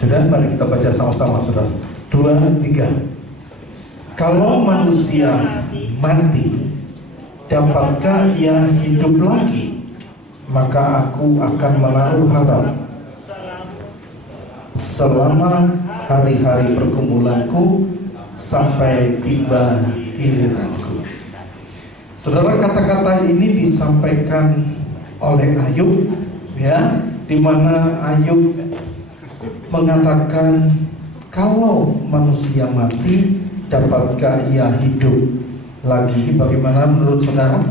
Sudah, mari kita baca sama-sama, saudara. 2, 3. Kalau manusia mati, dapatkah ia hidup lagi? Maka aku akan menaruh harap selama hari-hari pergumulanku sampai tiba giliranku. Saudara, kata-kata ini disampaikan oleh Ayub, ya, di mana Ayub mengatakan, kalau manusia mati, dapatkah ia hidup lagi? Bagaimana menurut saudara?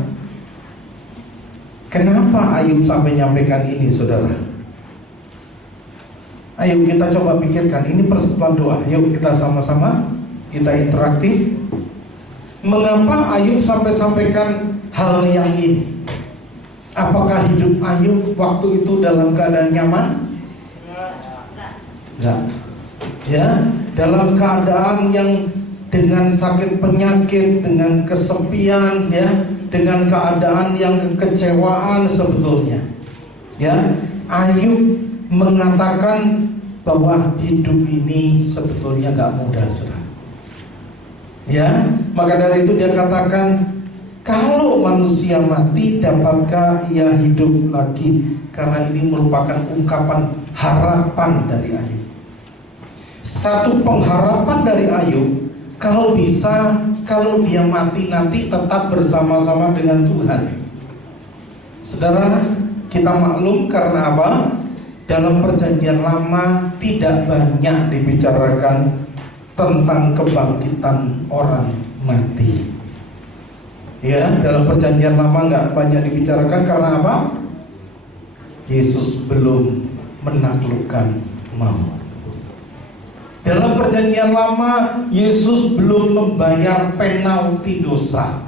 Kenapa Ayub sampai menyampaikan ini, saudara? Ayo kita coba pikirkan, ini persekutuan doa. Yuk kita sama-sama, kita interaktif. Mengapa Ayub sampai sampaikan hal yang ini? Apakah hidup Ayub waktu itu dalam keadaan nyaman? Enggak. Ya, dalam keadaan yang dengan sakit penyakit, dengan kesepian, ya, dengan keadaan yang kekecewaan sebetulnya. Ya, Ayub mengatakan bahwa hidup ini sebetulnya gak mudah, saudara. Ya, maka dari itu dia katakan, kalau manusia mati, dapatkah ia hidup lagi? Karena ini merupakan ungkapan harapan dari Ayub. Satu pengharapan dari Ayub, kalau bisa, kalau dia mati nanti tetap bersama-sama dengan Tuhan. Saudara, kita maklum karena apa? Dalam perjanjian lama tidak banyak dibicarakan tentang kebangkitan orang mati. Ya, dalam perjanjian lama nggak banyak dibicarakan karena apa? Yesus belum menaklukkan maut. Dalam perjanjian lama, Yesus belum membayar penalti dosa.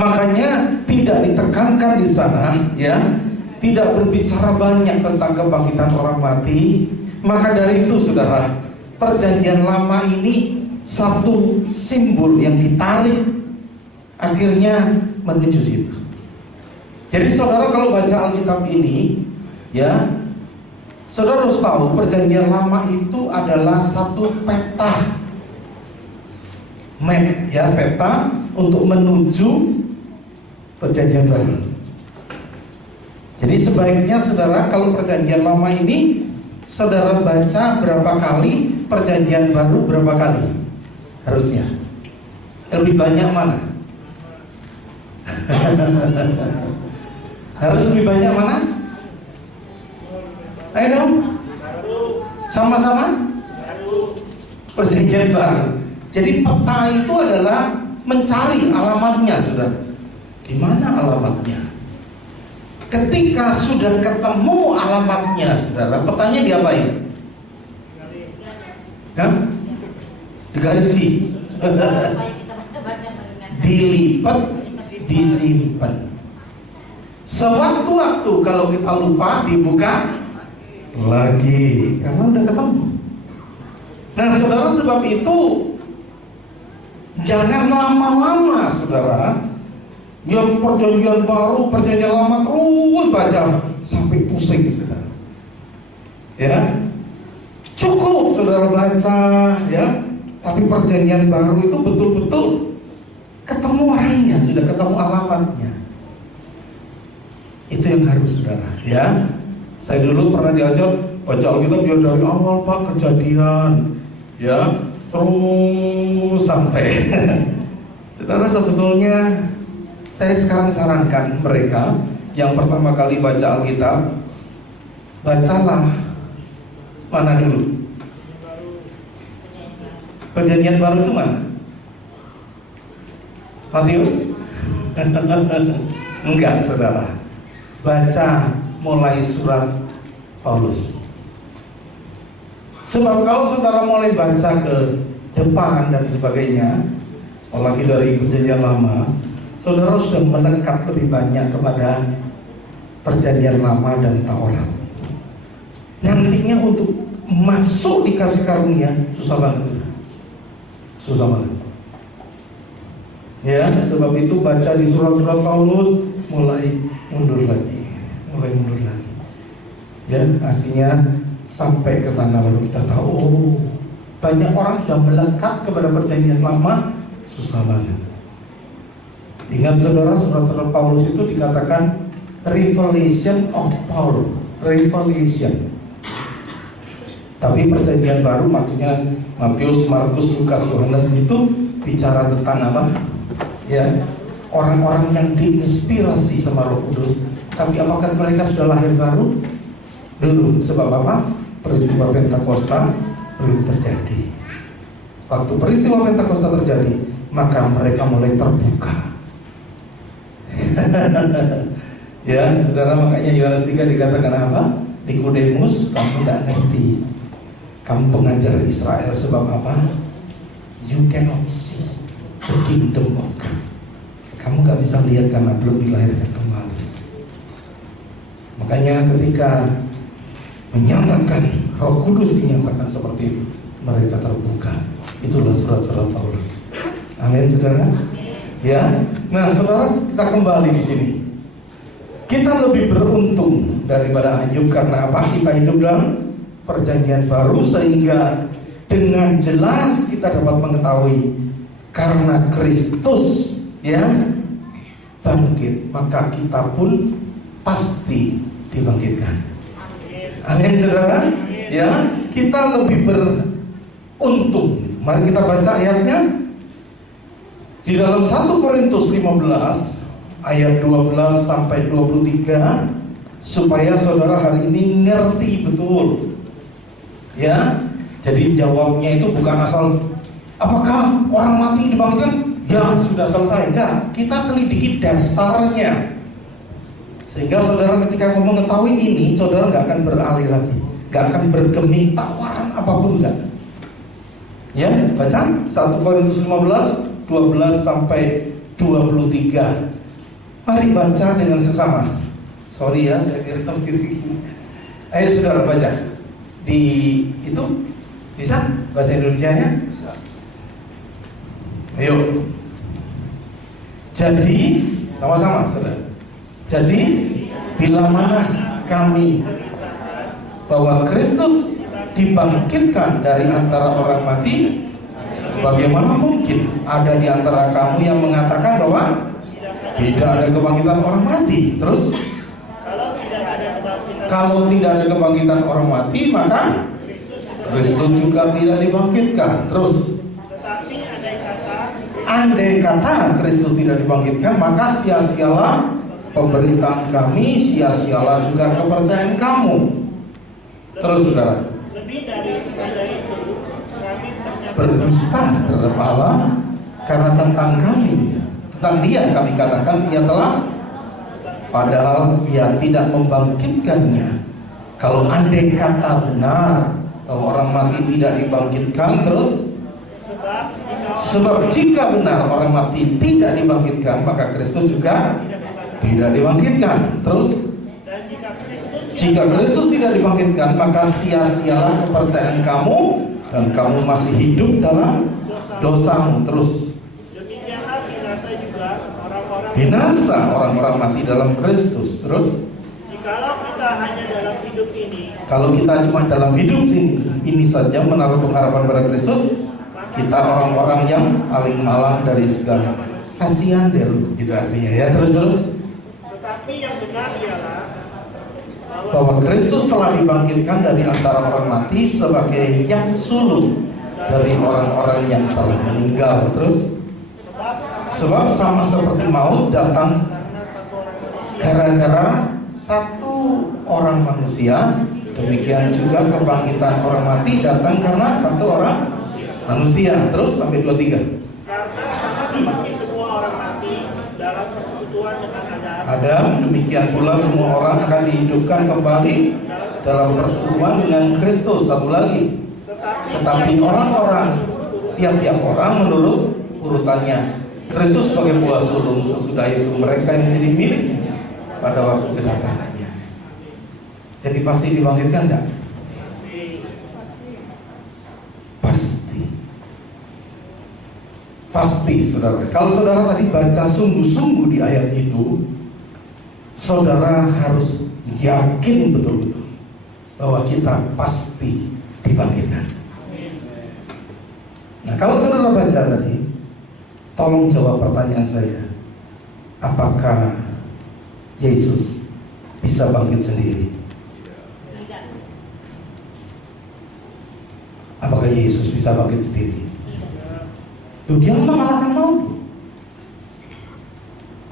Makanya tidak ditekankan di sana, ya, tidak berbicara banyak tentang kebangkitan orang mati. Maka dari itu, saudara, perjanjian lama ini satu simbol yang ditarik akhirnya menuju situ. Jadi saudara kalau baca Alkitab ini, ya, saudara harus tahu perjanjian lama itu adalah satu peta, map, ya, peta untuk menuju perjanjian baru. Jadi sebaiknya saudara kalau perjanjian lama ini saudara baca berapa kali, perjanjian baru berapa kali harusnya? Lebih banyak mana? Harus lebih banyak mana? Ayo dong, sama-sama perjanjian baru. Jadi peta itu adalah mencari alamatnya, saudara. Di mana alamatnya? Ketika sudah ketemu alamatnya, saudara, petanya diapain? Kan? Digarisi, dilipat, disimpan. Sewaktu-waktu kalau kita lupa, dibuka lagi karena udah ketemu. Nah, saudara, sebab itu jangan lama-lama, saudara. Yang perjanjian baru, perjanjian lama terus baca sampai pusing, saudara. Ya, cukup saudara baca, ya. Tapi perjanjian baru itu betul-betul ketemu orangnya, sudah ketemu alamatnya. Itu yang harus, saudara. Ya, saya dulu pernah diajar baca Alkitab biar dari awal, Pak, Kejadian, ya, terus sampai. Saudara, sebetulnya saya sekarang sarankan mereka yang pertama kali baca Alkitab, bacalah mana dulu? Perjanjian baru itu mana? Matius? Enggak, saudara. Baca mulai surat Paulus. Sebab kalau saudara mulai baca ke depan dan sebagainya, apalagi dari perjanjian lama, saudara sudah melekat lebih banyak kepada perjanjian lama dan Taurat. Nantinya untuk masuk di kasih karunia susah banget, susah banget. Ya, sebab itu baca di surat-surat Paulus mulai mundur lagi, mulai mundur lagi. Ya, artinya Sampai ke sana baru kita tahu, oh, banyak orang sudah melekat kepada perjanjian lama, susah banget. Ingat saudara, surat-surat Paulus itu dikatakan revelation of Paul, revelation. Tapi perjanjian baru maksudnya Matius, Markus, Lukas, Yohanes itu bicara tentang apa? Ya, orang-orang yang diinspirasi sama Roh Kudus. Tapi apakah mereka sudah lahir baru? Belum. Sebab apa? Peristiwa Pentakosta belum terjadi. Waktu peristiwa Pentakosta terjadi, maka mereka mulai terbuka. Ya, saudara, makanya Yohanes 3 dikatakan apa? Nikodemus, kamu tidak ngerti. Kamu pengajar Israel, sebab apa? You cannot see the kingdom of God. Kamu gak bisa lihat karena belum dilahirkan kembali. Makanya ketika menyatakan, Roh Kudus dinyatakan seperti itu, mereka terbuka. Itulah surat-surat Paulus. Amin, saudara. Ya, nah saudara, kita kembali di sini. Kita lebih beruntung daripada Ayub karena apa? Kita hidup dalam perjanjian baru, sehingga dengan jelas kita dapat mengetahui karena Kristus ya bangkit, maka kita pun pasti dibangkitkan. Amin, saudara. Ya, kita lebih beruntung. Mari kita baca ayatnya di dalam 1 Korintus 15 ayat 12 sampai 23, supaya saudara hari ini ngerti betul. Ya, jadi jawabnya itu bukan asal apakah orang mati dibangkitkan? Ya, sudah selesai. Enggak, kita selidiki dasarnya. Sehingga saudara ketika mengetahui ini, saudara nggak akan beralih lagi, nggak akan bergeming tawaran apapun, enggak. Ya, baca 1 Korintus 15 12 sampai 23. Mari baca dengan sesama. Sorry ya, saya kira diri. Ayo saudara baca. Di itu bisa bahasa Indonesianya? Bisa. Ayo. Jadi sama-sama saudara. Jadi bila mana kami bahwa Kristus dibangkitkan dari antara orang mati, bagaimana mungkin ada di antara kamu yang mengatakan bahwa tidak ada kebangkitan orang mati? Terus kalau tidak ada kebangkitan orang mati, maka Kristus juga tidak dibangkitkan. Terus andai kata Kristus tidak dibangkitkan, maka sia-sialah pemberitaan kami, sia-sialah juga kepercayaan kamu. Terus saudara, lebih daripada itu kami berdusta terhadap Allah, karena tentang kami, tentang Dia kami katakan Ia telah, padahal Ia tidak membangkitkannya. Kalau andai kata benar bahwa orang mati tidak dibangkitkan, terus sebab jika benar orang mati tidak dibangkitkan, maka Kristus juga tidak dibangkitkan. Terus jika Kristus tidak dibangkitkan, maka sia-sialah kepercayaan kamu dan kamu masih hidup dalam dosamu. Terus demikianlah binasa juga binasa orang-orang mati dalam Kristus. Terus jikalau kita hanya dalam hidup ini, kalau kita cuma dalam hidup ini saja menaruh pengharapan pada Kristus, kita orang-orang yang paling malang dari segala. Kasihan deh, itu artinya ya. Terus tetapi yang benar ialah bahwa Kristus telah dibangkitkan dari antara orang mati sebagai yang sulung dari orang-orang yang telah meninggal. Terus sebab sama seperti maut datang gara-gara satu orang manusia, demikian juga kebangkitan orang mati datang karena satu orang manusia. Terus sampai 23. Karena sama seperti semua orang mati dalam persekutuan dengan Adam, demikian pula semua orang akan dihidupkan kembali dalam persekutuan dengan Kristus. Satu lagi, tetapi orang-orang, tiap-tiap orang menurut urutannya. Kristus sebagai buah sulung, sesudah itu mereka yang menjadi miliknya pada waktu kedatangannya. Jadi pasti dibangkitkan enggak? Pasti saudara. Kalau saudara tadi baca sungguh-sungguh di ayat itu, saudara harus yakin betul-betul bahwa kita pasti dibangkitkan. Nah, kalau saudara baca tadi, tolong jawab pertanyaan saya. Apakah Yesus bisa bangkit sendiri? Apakah Yesus bisa bangkit sendiri? Tuh, dia mengalahkan maut.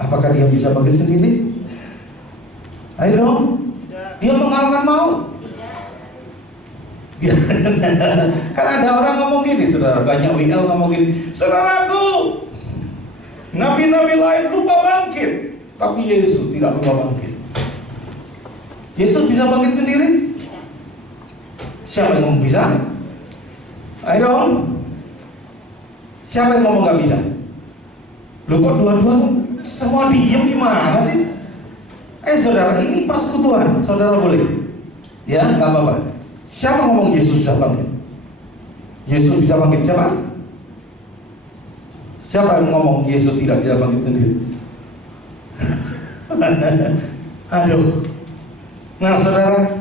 Apakah dia bisa bangkit sendiri? Ayo dong. Dia mengalahkan maut. Kan ada orang ngomong gini, saudara, banyak WL ngomong gini, saudaraku, nabi-nabi lain lupa bangkit, tapi Yesus tidak lupa bangkit. Yesus bisa bangkit sendiri? Siapa yang ngomong bisa? Ayo dong. Siapa yang ngomong gak bisa? Lu kok dua-dua semua diem gimana sih? Saudara, ini persekutuan, saudara boleh? Ya, gak apa-apa. Siapa ngomong Yesus bisa bangkit? Yesus bisa bangkit siapa? Siapa yang ngomong Yesus tidak bisa bangkit sendiri? Aduh. Nah, saudara,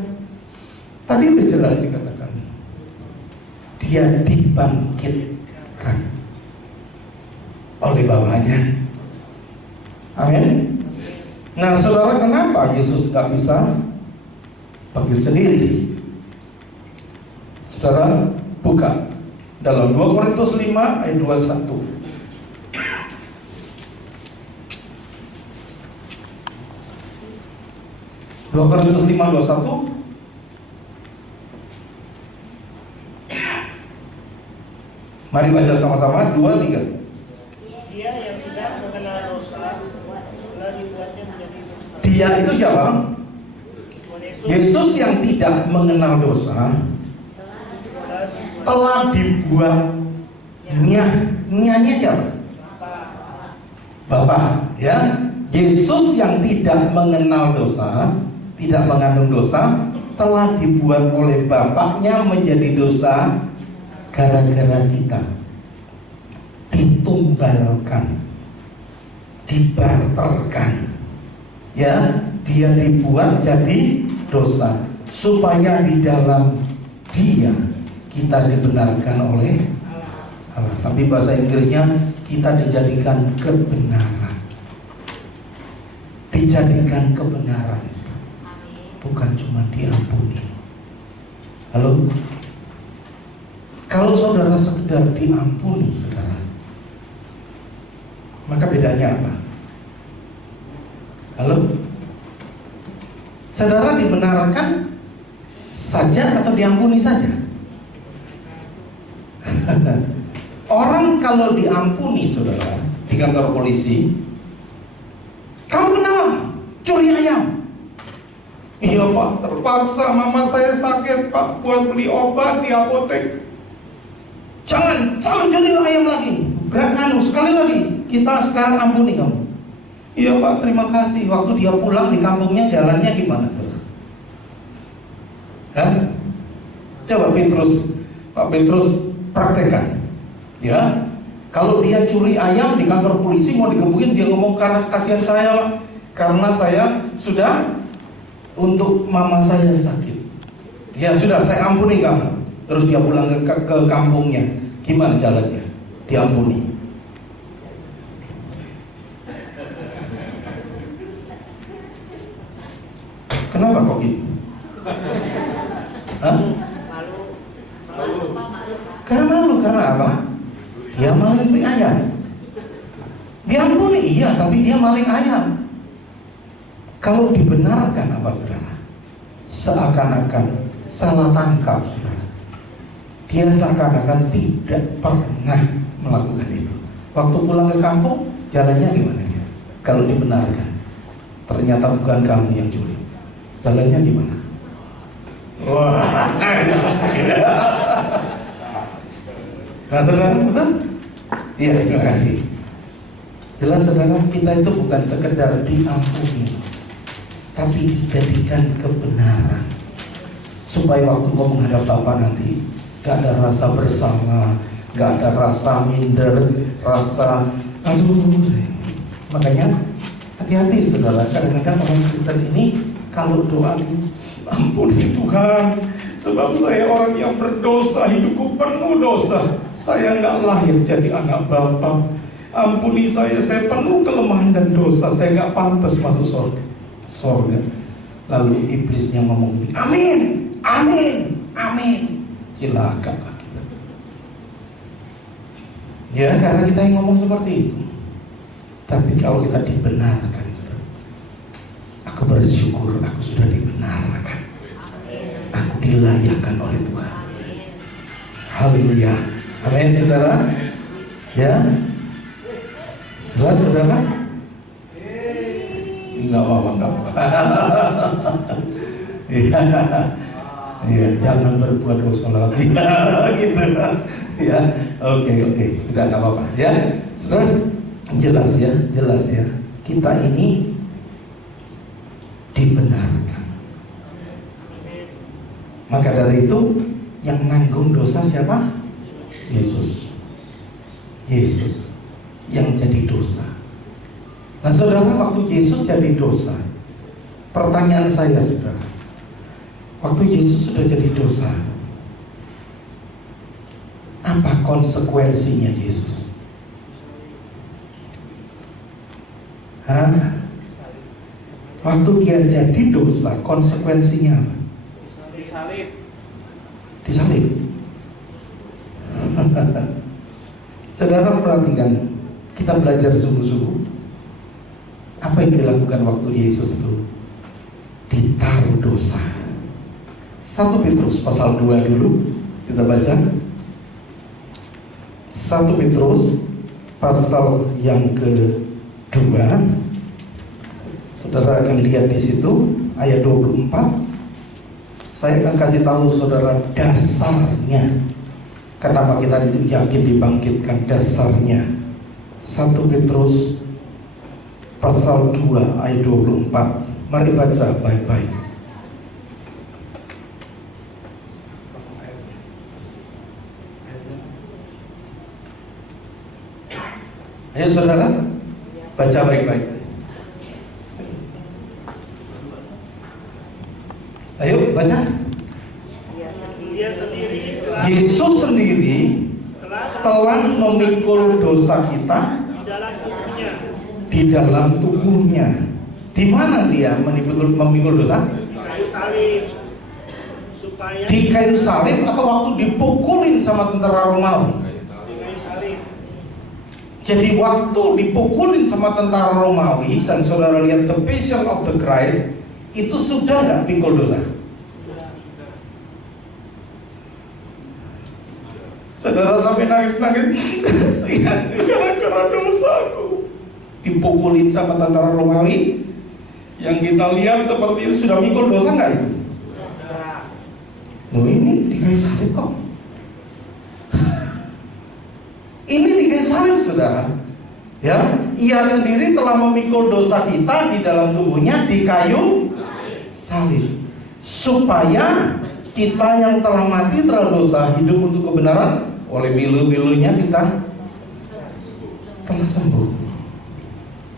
tadi udah jelas dikatakan, dia dibangkitkan oleh Bapaknya. Amin. Nah, saudara, kenapa Yesus gak bisa bangkit sendiri? Saudara, buka dalam 2 Korintus 5 ayat 21. 2 Korintus 5:21. Mari baca sama-sama, 2, 3. Dia yang tidak mengenal dosa telah dibuatnya menjadi dosa. Dia itu siapa? Yesus yang tidak mengenal dosa telah dibuatnya. Nyanya siapa? Bapa, ya. Yesus yang tidak mengenal dosa, tidak mengandung dosa, telah dibuat oleh Bapaknya menjadi dosa gara-gara kita. Ditumbalkan, dibarterkan, ya, dia dibuat jadi dosa supaya di dalam dia kita dibenarkan oleh Allah. Tapi bahasa Inggrisnya kita dijadikan kebenaran. Dijadikan kebenaran, bukan cuma diampuni. Halo? Kalau saudara sekedar diampuni, saudara, maka bedanya apa? Halo? Saudara dibenarkan saja atau diampuni saja? Orang kalau diampuni, saudara, di kantor polisi, kamu kenapa? Curi ayam. Iya Pak, terpaksa mama saya sakit Pak, buat beli obat di apotek. Jangan curi ayam lagi. Sekali lagi, kita sekarang ampuni kamu. Iya Pak, terima kasih. Waktu dia pulang di kampungnya, jalannya gimana, saudara? Hah? Coba Pak Petrus praktekkan. Ya, kalau dia curi ayam di kantor polisi mau digebukin, dia ngomong, karena kasihan saya Pak, karena saya sudah untuk mama saya sakit. Ya sudah, saya ampuni kamu. Terus dia pulang ke kampungnya, gimana jalannya? Diampuni. Kenapa kok gitu? Hah? Karena apa? Dia maling ayam. Diampuni iya, tapi dia maling ayam. Kalau dibenarkan apa, saudara? Seakan-akan salah tangkap, saudara. Dia seakan-akan tidak pernah melakukan itu. Waktu pulang ke kampung, jalannya gimana dia? Kalau dibenarkan, ternyata bukan kamu yang curi. Jalannya gimana? Wah. Nah, saudara, betul? Iya, terima kasih. Jelas, saudara, kita itu bukan sekedar diampuni, tapi dijadikan kebenaran, supaya waktu kau menghadap Bapa nanti gak ada rasa bersalah, gak ada rasa minder, rasa aduh. Makanya hati-hati, saudara. Kadang-kadang orang Kristen ini kalau doa, ampuni Tuhan, sebab saya orang yang berdosa, hidupku penuh dosa. Saya nggak lahir jadi anak Bapa. Ampuni saya penuh kelemahan dan dosa. Saya nggak pantas masuk surga. Lalu iblisnya ngomong ini, amin, amin, amin. Silakan. Ya, karena kita yang ngomong seperti itu. Tapi kalau kita dibenarkan, aku bersyukur aku sudah dibenarkan. Aku dilayakkan oleh Tuhan. Haleluya. Amin, saudara. Ya. Jelas, saudara? Enggak apa-apa. Iya, jangan berbuat dosa lagi. Gitu. Ya. Oke. Udah enggak apa-apa, ya. Saudara, jelas ya. Kita ini dibenarkan. Maka dari itu yang nanggung dosa siapa? Yesus yang jadi dosa. Nah saudara, waktu Yesus jadi dosa, pertanyaan saya saudara, waktu Yesus sudah jadi dosa, apa konsekuensinya Yesus? Waktu dia jadi dosa, konsekuensinya apa? Disalib. Saudara perhatikan, kita belajar sungguh-sungguh apa yang dilakukan waktu Yesus itu ditaruh dosa. 1 Petrus pasal 2 dulu kita baca. 1 Petrus pasal yang kedua. Saudara akan lihat di situ ayat 24. Saya akan kasih tahu saudara dasarnya. Kenapa kita yakin dibangkitkan, dasarnya. 1 Petrus pasal 2 ayat 24. Mari baca baik-baik. Ayo saudara, baca baik-baik. Ayo baca. Yesus sendiri telah memikul dosa kita di dalam tubuhnya. Di mana dia memikul dosa? Kayu salib. Supaya Di kayu salib atau waktu dipukulin sama tentara Romawi? di kayu salib. Jadi waktu dipukulin sama tentara Romawi, dan saudara lihat the Passion of the Christ, itu sudah nggak pikul dosa? Saudara sampai nangis-nangis, kasihan gara-gara dosaku. Dipukulin sama tentara Romawi, yang kita lihat seperti itu sudah mikul dosa nggak itu? Loh ini di kayu salib kok. Ini di kayu salib saudara. Ya, ia sendiri telah memikul dosa kita di dalam tubuhnya di kayu salib, supaya kita yang telah mati terhadap dosa hidup untuk kebenaran. Oleh pilu-pilunya kita telah sembuh.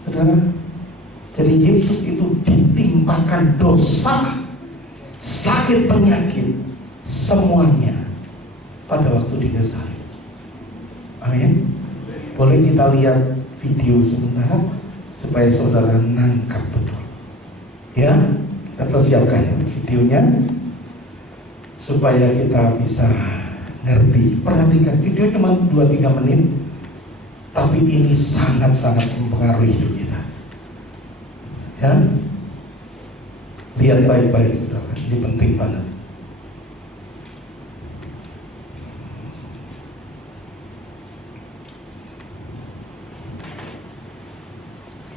Saudara, jadi Yesus itu ditimpakan dosa, sakit, penyakit, semuanya pada waktu di kayu salib. Amin. Boleh kita lihat video sebentar supaya saudara nangkap betul. Ya, kita persiapkan videonya supaya kita bisa ngerti. Perhatikan, video cuma 2-3 menit, tapi ini sangat-sangat mempengaruhi hidup kita. Ya, lihat baik-baik saudara, ini penting banget.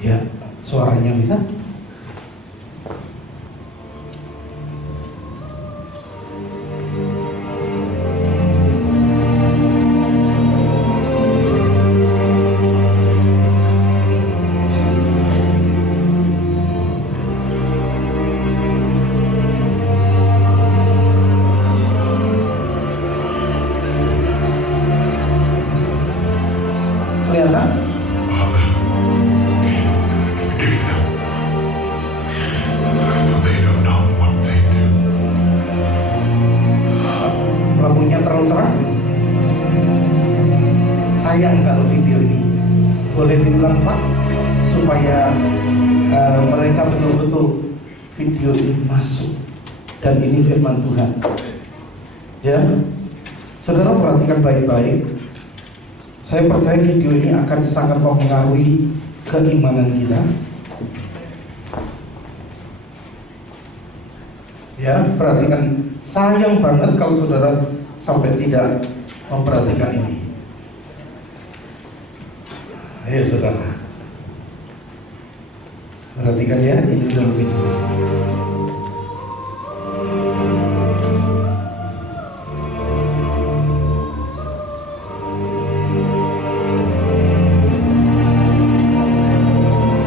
Ya, suaranya bisa? Kelihatan? Boleh diulang Pak, supaya mereka betul-betul video ini masuk dan ini firman Tuhan. Ya, saudara perhatikan baik-baik. Saya percaya video ini akan sangat mempengaruhi keimanan kita. Ya, perhatikan. Sayang banget kalau saudara sampai tidak memperhatikan ini. Ayo saudara, perhatikan ya, ini sudah lebih jelas.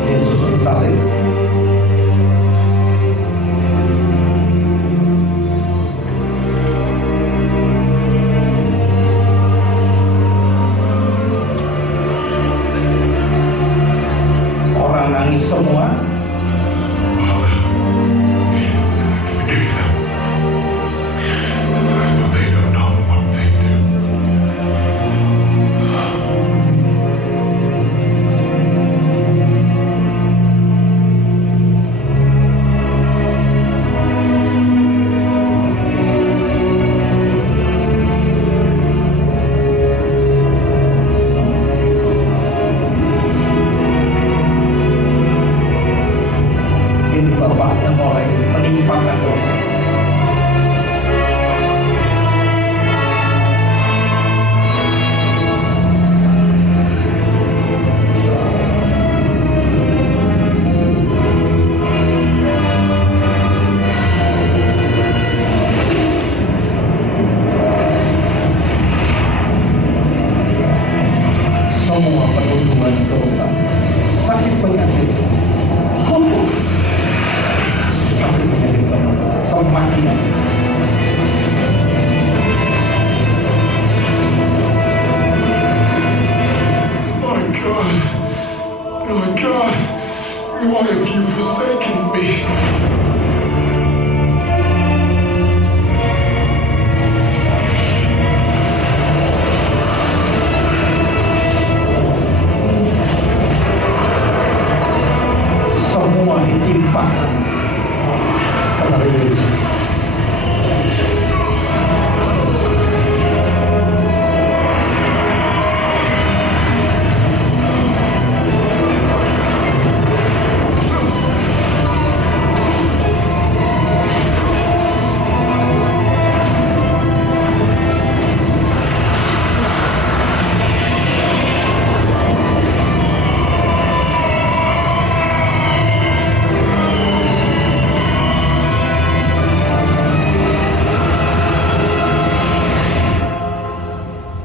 Yesus disalib. Orang nangis semua. Forgive them, for they know not what they do. Kini bapaknya mulai menimpakan dosa. Semua penuduhan dosa, sakit penyakit, kutuk, sakit penyakit kematian. My God, why have you forsaken me? Semua ditimpakan kepada Yesus.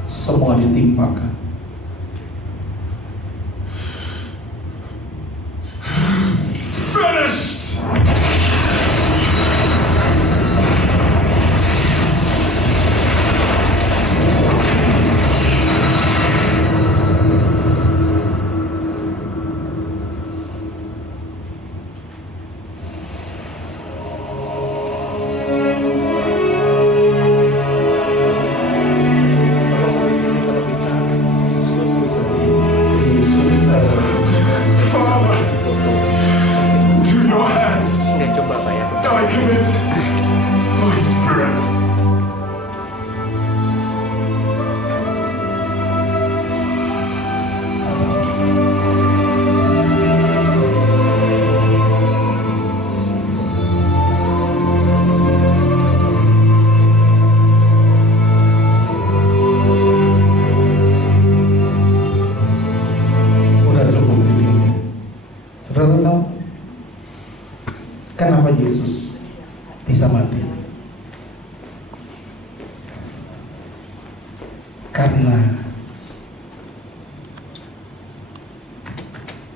Semua ditimpakan. Finished! Father, into your hands Saya coba Pak ya. I commit my spirit. Udah cukup videonya. Saudara tahu kenapa Yesus bisa mati? Karena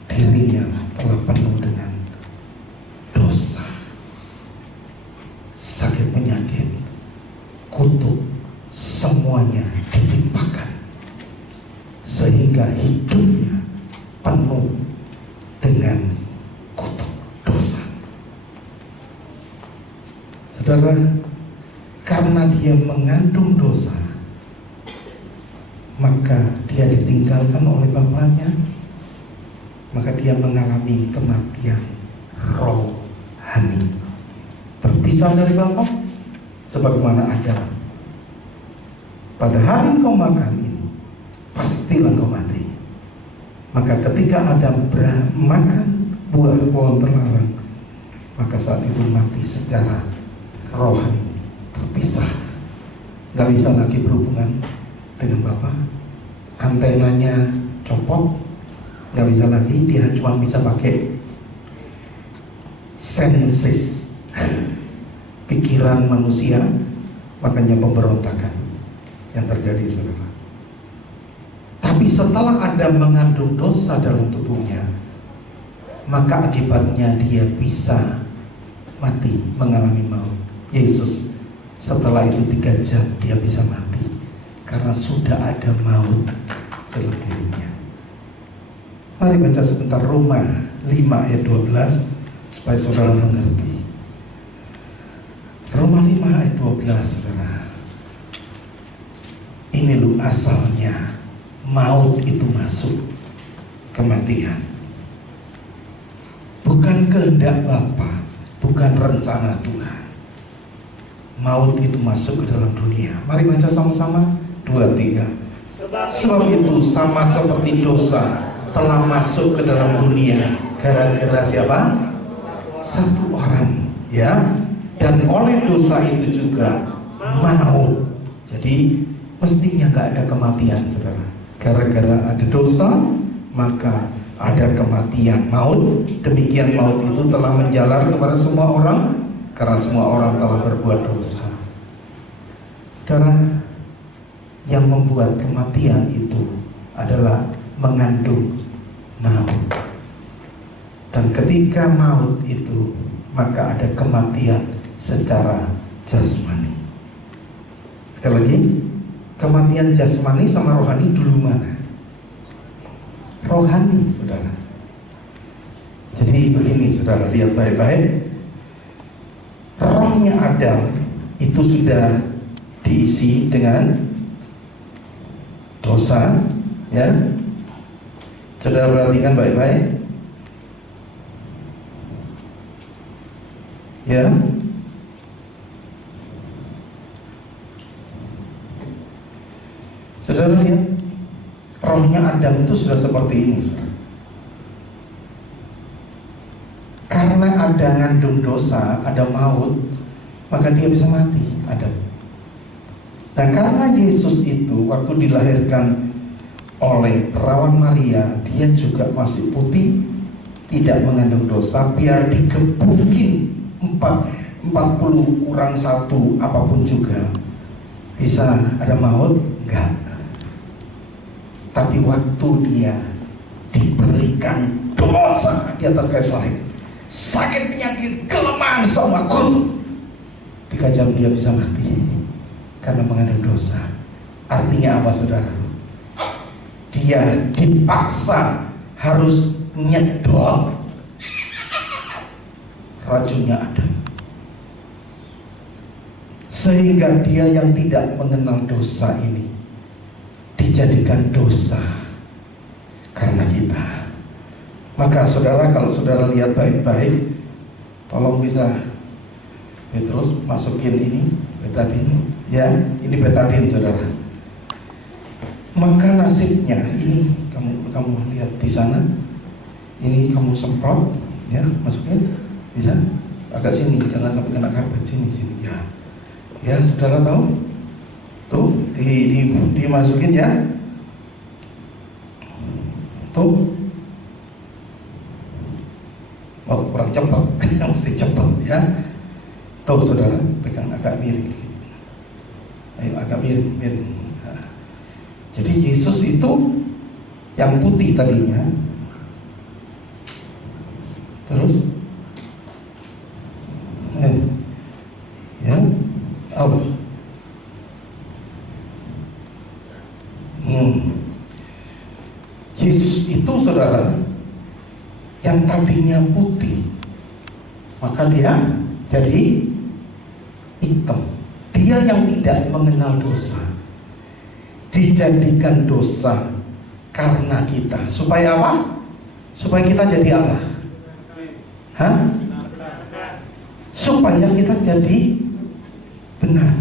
dirinya telah penuh dengan dosa, sakit penyakit, kutuk, semuanya ditimpakan, sehingga hidupnya penuh dengan kutuk dosa. Saudara, karena dia mengandung dosa, maka dia ditinggalkan oleh bapaknya, maka dia mengalami kematian rohani, terpisah dari Bapa, sebagaimana Adam. Pada hari kau makan ini, pastilah kau mati. Maka ketika Adam makan buah pohon terlarang, maka saat itu mati secara rohani, terpisah, gak bisa lagi berhubungan dengan Bapa. Antenanya copot, gak bisa lagi, dia cuma bisa pakai senses pikiran manusia. Makanya pemberontakan yang terjadi, saudara. Tapi setelah Adam mengandung dosa dalam tubuhnya, maka akibatnya dia bisa mati, mengalami maut. Yesus setelah itu 3 jam dia bisa mati karena sudah ada maut dalam dirinya. Mari baca sebentar Roma 5 ayat 12 supaya saudara mengerti. Roma 5 ayat 12, saudara. Ini lu asalnya maut itu masuk, kematian. Bukan kehendak Bapa, bukan rencana Tuhan. Maut itu masuk ke dalam dunia. Mari baca sama-sama 2, 3. Sebab itu sama seperti dosa telah masuk ke dalam dunia gara-gara siapa? Satu orang, ya. Dan oleh dosa itu juga maut. Jadi mestinya gak ada kematian, saudara. Gara-gara ada dosa, maka ada kematian, maut. Demikian maut itu telah menjalar kepada semua orang, karena semua orang telah berbuat dosa. Saudara, yang membuat kematian itu adalah mengandung maut. Dan ketika maut itu, maka ada kematian secara jasmani. Sekali lagi, kematian jasmani sama rohani dulu mana? Rohani, saudara. Jadi begini, saudara, lihat baik-baik. Rohnya Adam itu sudah diisi dengan dosa, ya. Saudara perhatikan baik-baik, ya. Saudara lihat, rohnya Adam itu sudah seperti ini, saudara. Karena ada ngandung dosa, ada maut, maka dia bisa mati, Adam. Dan karena Yesus itu waktu dilahirkan oleh perawan Maria, dia juga masih putih, tidak mengandung dosa, biar digebukin 40 kurang 1 apapun juga, bisa ada maut? Enggak. Tapi waktu dia diberikan dosa di atas kayu salib, sakit, penyakit, kelemahan semua kutuk, 3 jam dia bisa mati karena mengandung dosa. Artinya apa, saudara? Dia dipaksa harus nyedot racunnya Adam, sehingga dia yang tidak mengenal dosa ini dijadikan dosa karena kita. Maka saudara, kalau saudara lihat baik-baik, tolong bisa terus masukin ini betadin, ya, ini betadin, saudara. Maka nasibnya ini kamu lihat di sana, ini kamu semprot, ya, masukin, bisa agak sini, jangan sampai kena karpet, sini, ya. Ya, saudara tahu? Tuh, dimasukin, ya. Tuh. Oh, kurang cepat, mesti cepat, ya. Tuh, saudara, pegang agak miring dikit. Ayo, agak miring. Nah. Jadi Yesus itu yang putih tadinya, terus, ya, oh. Yesus itu, saudara, yang tadinya putih, maka dia jadi hitam. Dia yang tidak mengenal dosa dijadikan dosa karena kita, supaya apa? Supaya kita jadi apa? Hah? Supaya kita jadi benar.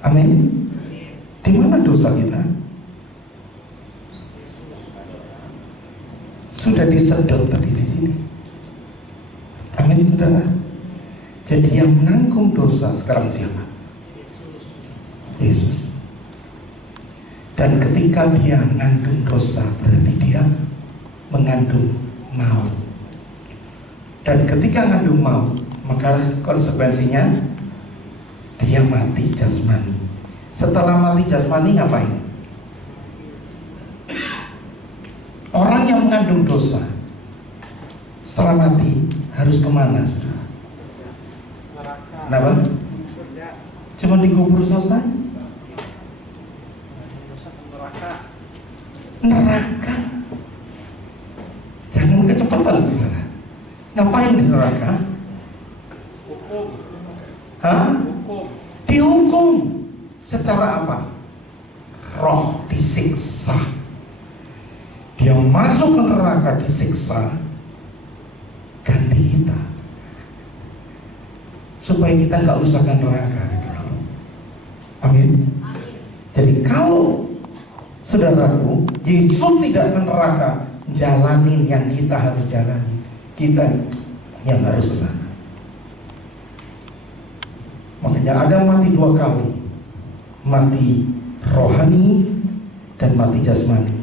Amin. Di mana dosa kita? Sudah disedot tadi di sini. Amin, saudara. Jadi yang menanggung dosa sekarang siapa? Yesus. Dan ketika dia mengandung dosa, berarti dia mengandung maut. Dan ketika mengandung maut, maka konsekuensinya dia mati jasmani. Setelah mati jasmani ngapain? Orang yang mengandung dosa setelah mati harus kemana, saudara? Kenapa? Cuma dikubur selesai? Neraka. Jangan kecepatan, saudara. Ngapain di neraka? Hukum. Hah? Hukum. Dihukum. Secara apa? Roh disiksa. Dia masuk ke neraka disiksa, ganti kita, supaya kita nggak usah ke neraka. Amin. Jadi kalau saudaraku, Yesus tidak ke neraka, jalanin yang kita harus jalani, kita yang harus ke sana. Makanya ada mati dua kali, mati rohani dan mati jasmani.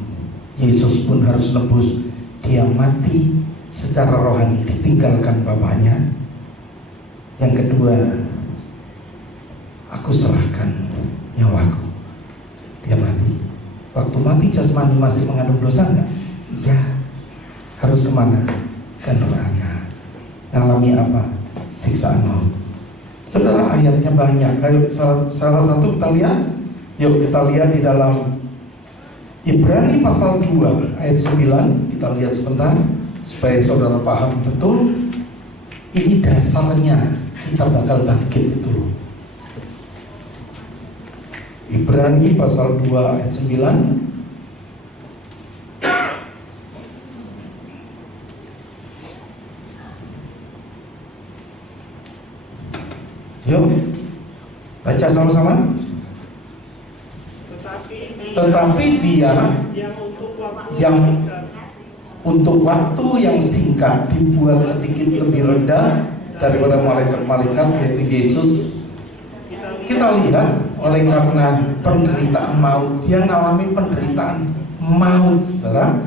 Yesus pun harus nebus. Dia mati secara rohani, ditinggalkan Bapaknya. Yang kedua, aku serahkan nyawaku. Dia mati. Waktu mati jasmani masih mengandung dosa enggak? Iya. Harus kemana? Ke neraka. Ngalami apa? Siksaan maut. Saudara, ayatnya banyak. Kayak salah satu kita lihat. Yuk kita lihat di dalam Ibrani pasal 2 ayat 9. Kita lihat sebentar supaya saudara paham betul. Ini dasarnya kita bakal bangkit itu. Ibrani pasal 2 ayat 9. Yuk baca sama-sama. Tetapi dia yang untuk waktu yang singkat dibuat sedikit lebih rendah daripada malaikat-malaikat, yaitu Yesus. Kita lihat oleh karena penderitaan maut, dia mengalami penderitaan maut, saudara,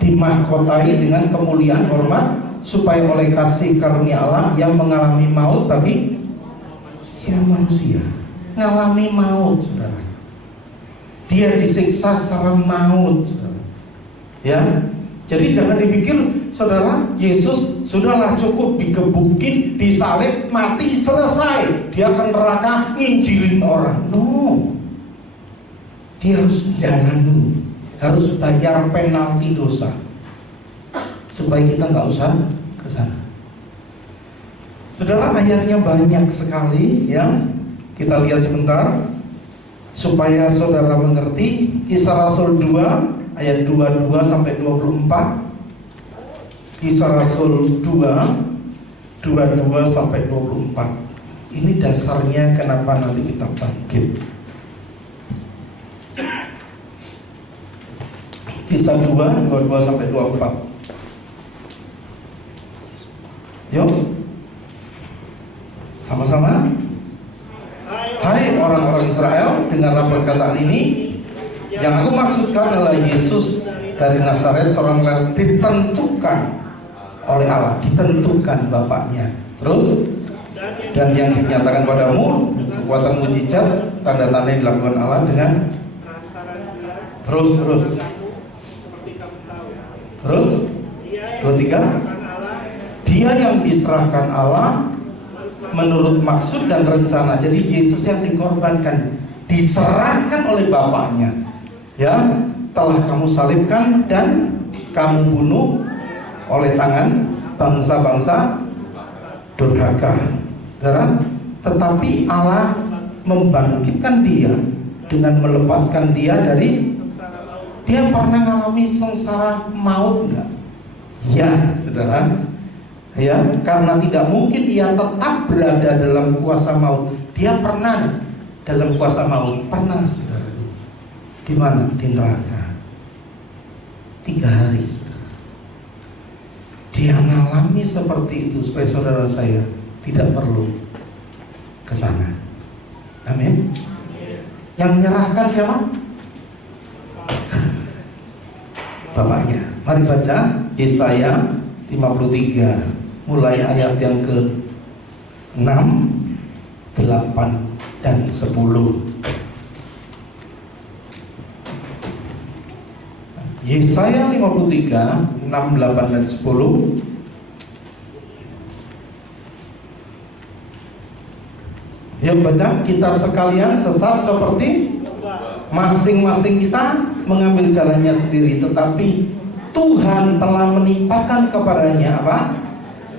dimahkotai dengan kemuliaan hormat, supaya oleh kasih karunia Allah yang mengalami maut bagi semua manusia. Mengalami maut, saudara. Dia disiksa secara maut, saudara. Ya, jadi jangan dipikir, saudara, Yesus sudahlah cukup digebukin, disalib, mati, selesai. Dia akan neraka nginjilin orang. No, dia harus jalani, harus bayar penalti dosa, supaya kita nggak usah ke sana. Saudara, ayatnya banyak sekali, ya. Kita lihat sebentar supaya saudara mengerti. Kisah Rasul 2 ayat 22 sampai 24. Kisah Rasul 2 22 sampai 24. Ini dasarnya kenapa nanti kita bangkit. Kisah 2 22 sampai 24. Yuk sama-sama. Hai orang-orang Israel, dengarlah perkataan ini. Yang aku maksudkan adalah Yesus dari Nazaret, seorang yang ditentukan oleh Allah, ditentukan Bapaknya. Terus, dan yang dinyatakan padamu kekuatan mujizat, tanda-tanda yang dilakukan Allah dengan terus 23. Dia yang diserahkan Allah menurut maksud dan rencana. Jadi Yesus yang dikorbankan, diserahkan oleh Bapaknya. Ya, telah kamu salibkan dan kamu bunuh oleh tangan bangsa-bangsa durhaka. Saudara, tetapi Allah membangkitkan dia dengan melepaskan dia dari Dia pernah mengalami sengsara maut enggak? Ya, saudara. Ya, karena tidak mungkin dia tetap berada dalam kuasa maut. Dia pernah dalam kuasa maut, pernah, saudara. Di mana? Di neraka. 3 hari, saudara. Dia mengalami seperti itu supaya saudara saya tidak perlu ke sana. Amin. Yang menyerahkan siapa? Bapaknya. Mari baca Yesaya 53 mulai ayat yang ke-6, 8 dan 10. Yesaya 53 6, 8 dan 10. Yuk baca, kita sekalian sesat seperti masing-masing kita mengambil jalannya sendiri, tetapi Tuhan telah menimpakan kepadanya apa?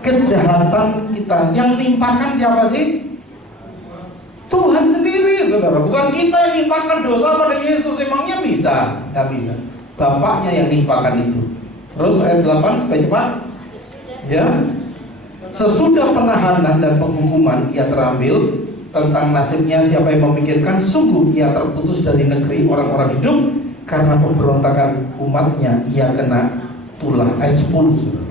Kejahatan kita. Yang nimpakan siapa sih? Tuhan sendiri, saudara. Bukan kita yang nimpakan dosa pada Yesus. Emangnya bisa? Gak bisa. Bapaknya yang nimpakan itu. Terus ayat 8 supaya cepat. Ya. Sesudah penahanan dan penghukuman ia terambil. Tentang nasibnya siapa yang memikirkan, sungguh ia terputus dari negeri orang-orang hidup. Karena pemberontakan umatnya ia kena tulah. Ayat 10.